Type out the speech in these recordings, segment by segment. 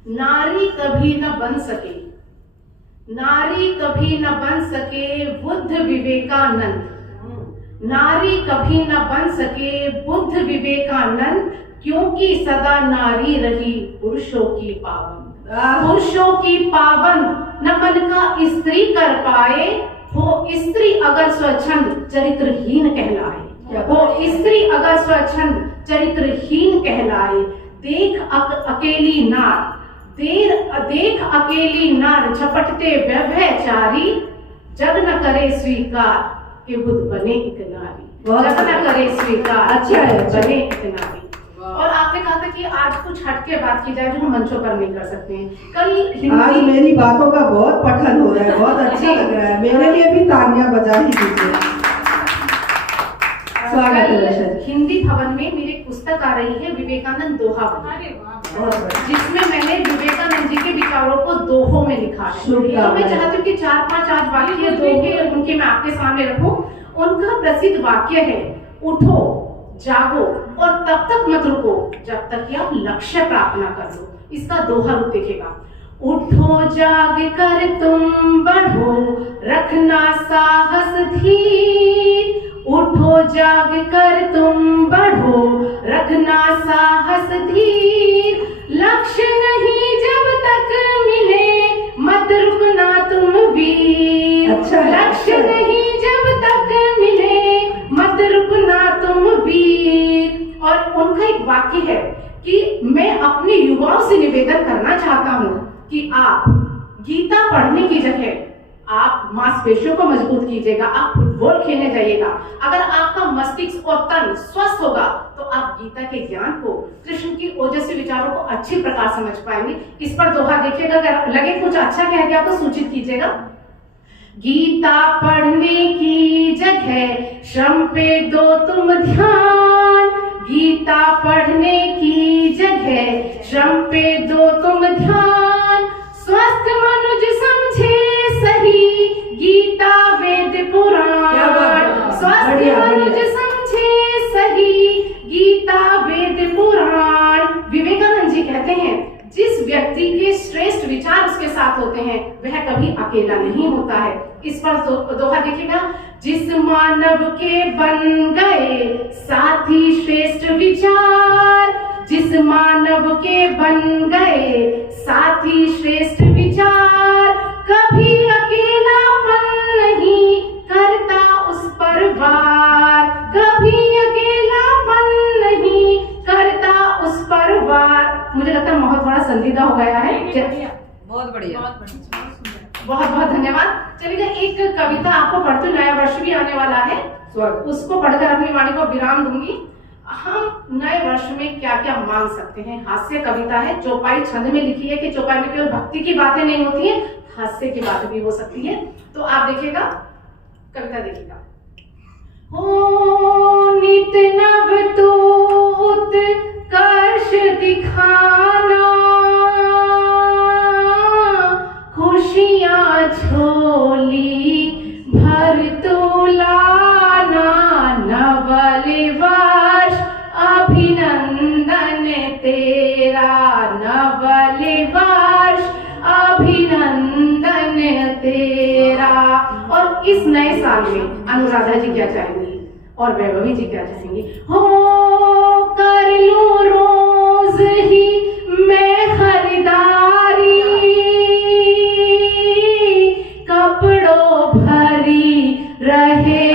नारी कभी न बन सके, नारी कभी न बन सके बुद्ध विवेकानंद, नारी कभी न बन सके बुद्ध विवेकानंद, क्योंकि सदा नारी रही पुरुषों की पाबंद। पुरुषों की पाबंद न मन का स्त्री कर पाए, हो स्त्री अगर स्वच्छंद चरित्रहीन कहलाए, हो स्त्री अगर स्वच्छंद चरित्रहीन कहलाए। देख अकेली नार, देख अकेली नार झपटते व्यभिचारी, जग न करे स्वीकार कि बुद्ध बने एक नारी, जग न करे स्वीकार अच्छा है बने एक नारी। और आपने कहा था कि आज कुछ हटके बात की जाए जो हम मंचों पर नहीं कर सकते हैं। कल आज मेरी बातों का बहुत पठन हो रहा है, बहुत अच्छा लग रहा है, मेरे लिए भी तालियां बजा ही दीजिए। स्वागत है। हिंदी भवन में मेरी पुस्तक आ रही है विवेकानंद दोहा, जिसमें मैंने विवेकानंद जी के विचारों को दोहों में लिखा है। तो मैं चाहती हूँ कि 4-5 आज वाक्य दोहे उनके मैं आपके सामने रखूं। उनका प्रसिद्ध वाक्य है, उठो जागो और तब तक मत रुको जब तक कि आप लक्ष्य प्राप्त न कर लो। इसका दोहा रूप देखिएगा, उठो जाग कर तुम बढ़ो, रखना साहस धीर, उठो जाग कर तुम बढ़ो, रखना साहस धीर, लक्ष्य नहीं जब तक मिले मत रुकना तुम वीर, लक्ष्य नहीं जब तक मिले मत रुकना तुम वीर। और उनका एक वाक्य है कि मैं अपने युवाओं से निवेदन करना चाहता हूँ कि आप गीता पढ़ने की जगह आप मांसपेशियों को मजबूत कीजिएगा, आप फुटबॉल खेलने जाइएगा। अगर आपका मस्तिष्क और तन स्वस्थ होगा तो आप गीता के ज्ञान को, कृष्ण की ओजस्वी विचारों को अच्छी प्रकार समझ पाएंगे। इस पर दोहा देखिएगा, अगर लगे कुछ अच्छा कह दिया तो सूचित कीजिएगा। गीता पढ़ने की जगह श्रम पे दो तुम ध्यान, गीता पढ़ने की जगह श्रम पे दो तुम ध्यान, स्वस्थ मनुज समझे सही गीता वेद पुराण, स्वस्थ मनुज समझे सही गीता वेद पुराण। विवेकानंद जी कहते हैं, जिस व्यक्ति के श्रेष्ठ विचार उसके साथ होते हैं वह कभी अकेला नहीं होता है। इस पर दोहा देखिएगा, जिस मानव के बन गए साथी श्रेष्ठ विचार, जिस मानव के बन गए साथी श्रेष्ठ विचार, कभी अकेलापन नहीं करता उस पर वार, कभी अकेलापन नहीं करता उस पर वार। मुझे लगता है बहुत बड़ा संजीदा हो गया है। बहुत बढ़िया, बहुत बहुत धन्यवाद। चलिए एक कविता आपको पढ़ते, नया वर्ष भी आने वाला है, उसको पढ़कर अपनी वाणी को विराम दूंगी। हम नए वर्ष में क्या क्या मांग सकते हैं? हास्य कविता है, चौपाई छंद में लिखी है कि चौपाई में केवल भक्ति की बातें नहीं होती है, हास्य की बातें भी हो सकती है। तो आप देखिएगा, कविता देखिएगा। हो नित नव तो उत्कर्ष दिखाना, खुशियां झोली भर तो लाना, नवल वर्ष अभिनंदन तेरा, नवल वर्ष अभिनंदन तेरा। और इस नए साल में अनुराधा जी क्या चाहेंगी और वैभवी जी क्या चाहेंगी? हो कर लूं रोज ही मैं खरीदारी, कपड़ों भरी रहे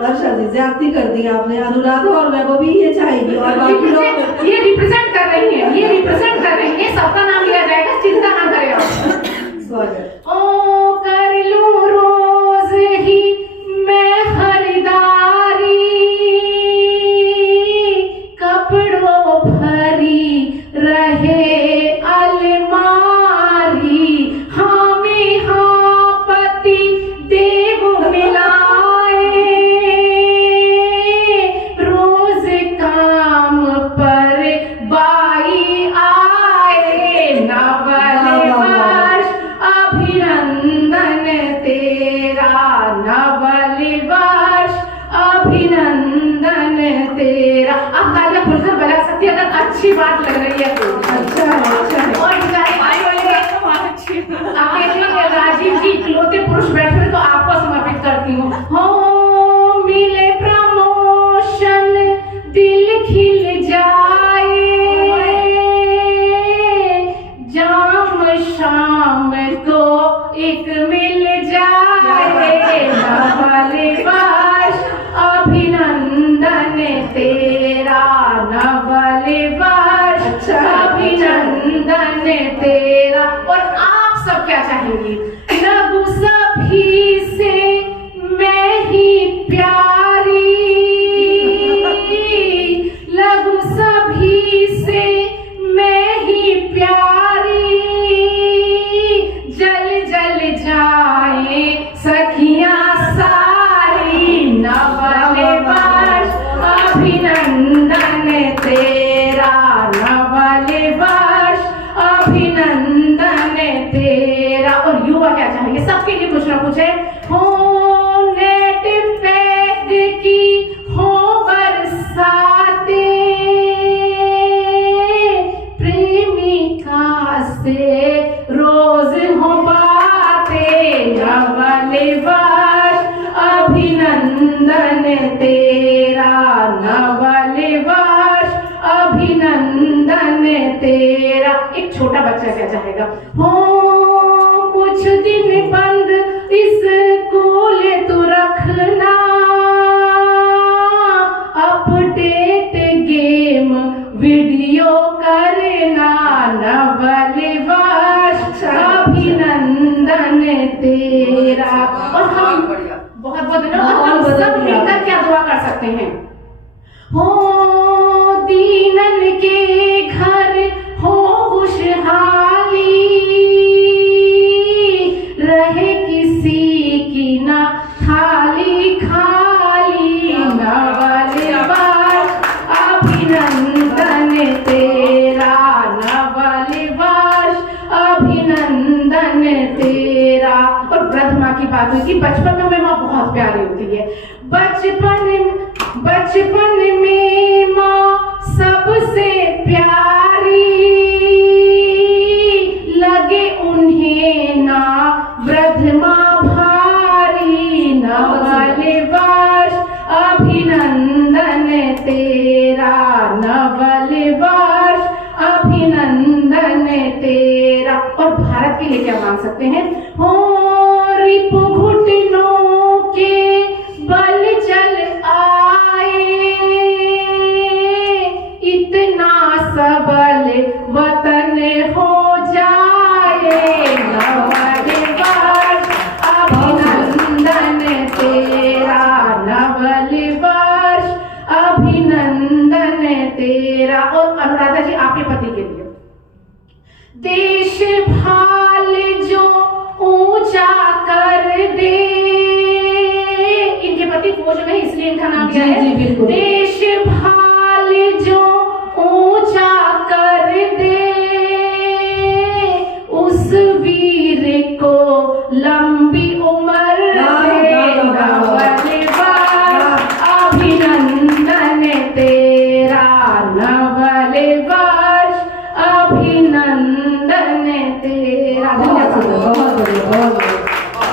वर्षा जी ज्यादती कर दी आपने, अनुराधा और वैभवी ये चाहेगी और बाकी लोग ये रिप्रेजेंट कर रही है, ये रिप्रेजेंट कर रही है, सबका नाम लिया जाएगा, चिंता ना करें आप। स्वागत। ओ कर लूं रोज ही मैं खरीदारी, कपड़ों भरी रहे अलमारी, हमें हाँ पति देव मिलाए, रोज काम पर बाई आए, नवल वर्ष अभी अच्छी बात लग रही है तो। अच्छा है, अच्छा है। और बेचारे भाई वाले अकेले राजीव जी इकलौते पुरुष बैठे हुए तो आपको समर्पित करती हूँ। हो मिले प्रमोशन दिल खिल जाए, जाम शाम को एक मिल जाए, नवल वर्ष अभिनंदन तेरा, नवल वर्ष अभिनंदन तेरा। और आप सब क्या चाहेंगी? लगू सभी से मैं ही प्यारी, लगू सभी से मैं ही प्यारी, जल जल जाए सखियां सारी, नवल वर्ष अभिनंदन तेरा, नवल वर्ष अभिनंदन तेरा। और युवा क्या चाहेंगे? सबके लिए कुछ ना कुछ है। हो नेट पैक की हो बरसाते, प्रेमिका से रोज हो बातें, नवल वर्ष अभिनंदन तेरा, नवल वर्ष अभिनंदन तेरा। एक छोटा बच्चा क्या चाहेगा? हो कुछ दिन बंद स्कूल तू रखना, अपडेट गेम वीडियो करना, नवल वर्ष अभिनंदन तेरा। और हम बहुत बहुत धन्यवाद। हम सब मिलकर क्या दुआ कर सकते हैं? हो दीनन के घर हो खुशहाली, रहे किसी की ना थाली खाली, नवल वर्ष अभिनंदन तेरा, नवल वर्ष अभिनंदन तेरा। और वृद्ध माँ की बात हुई कि बचपन में माँ बहुत प्यारी होती है। बचपन में माँ सबसे प्यारी, लगे उन्हें ना वृद्ध माँ भारी, नवल वर्ष अभिनंदन तेरा, नवल वर्ष अभिनंदन तेरा। और भारत के लिए क्या मांग सकते हैं? हो रिपु घुटनों के बल चल आए, इतना सबल वतन हो जाए, नवल वर्ष अभिनंदन तेरा, नवल वर्ष अभिनंदन तेरा। और अनुराधा जी आपके पति के लिए देश भाल जो ऊंचा कर दे, इनके पति फौज में इसलिए इनका नाम क्या है? जी बिल्कुल। देश भाल जो ऊंचा कर दे, उस वीर को लंबी उम्र दे,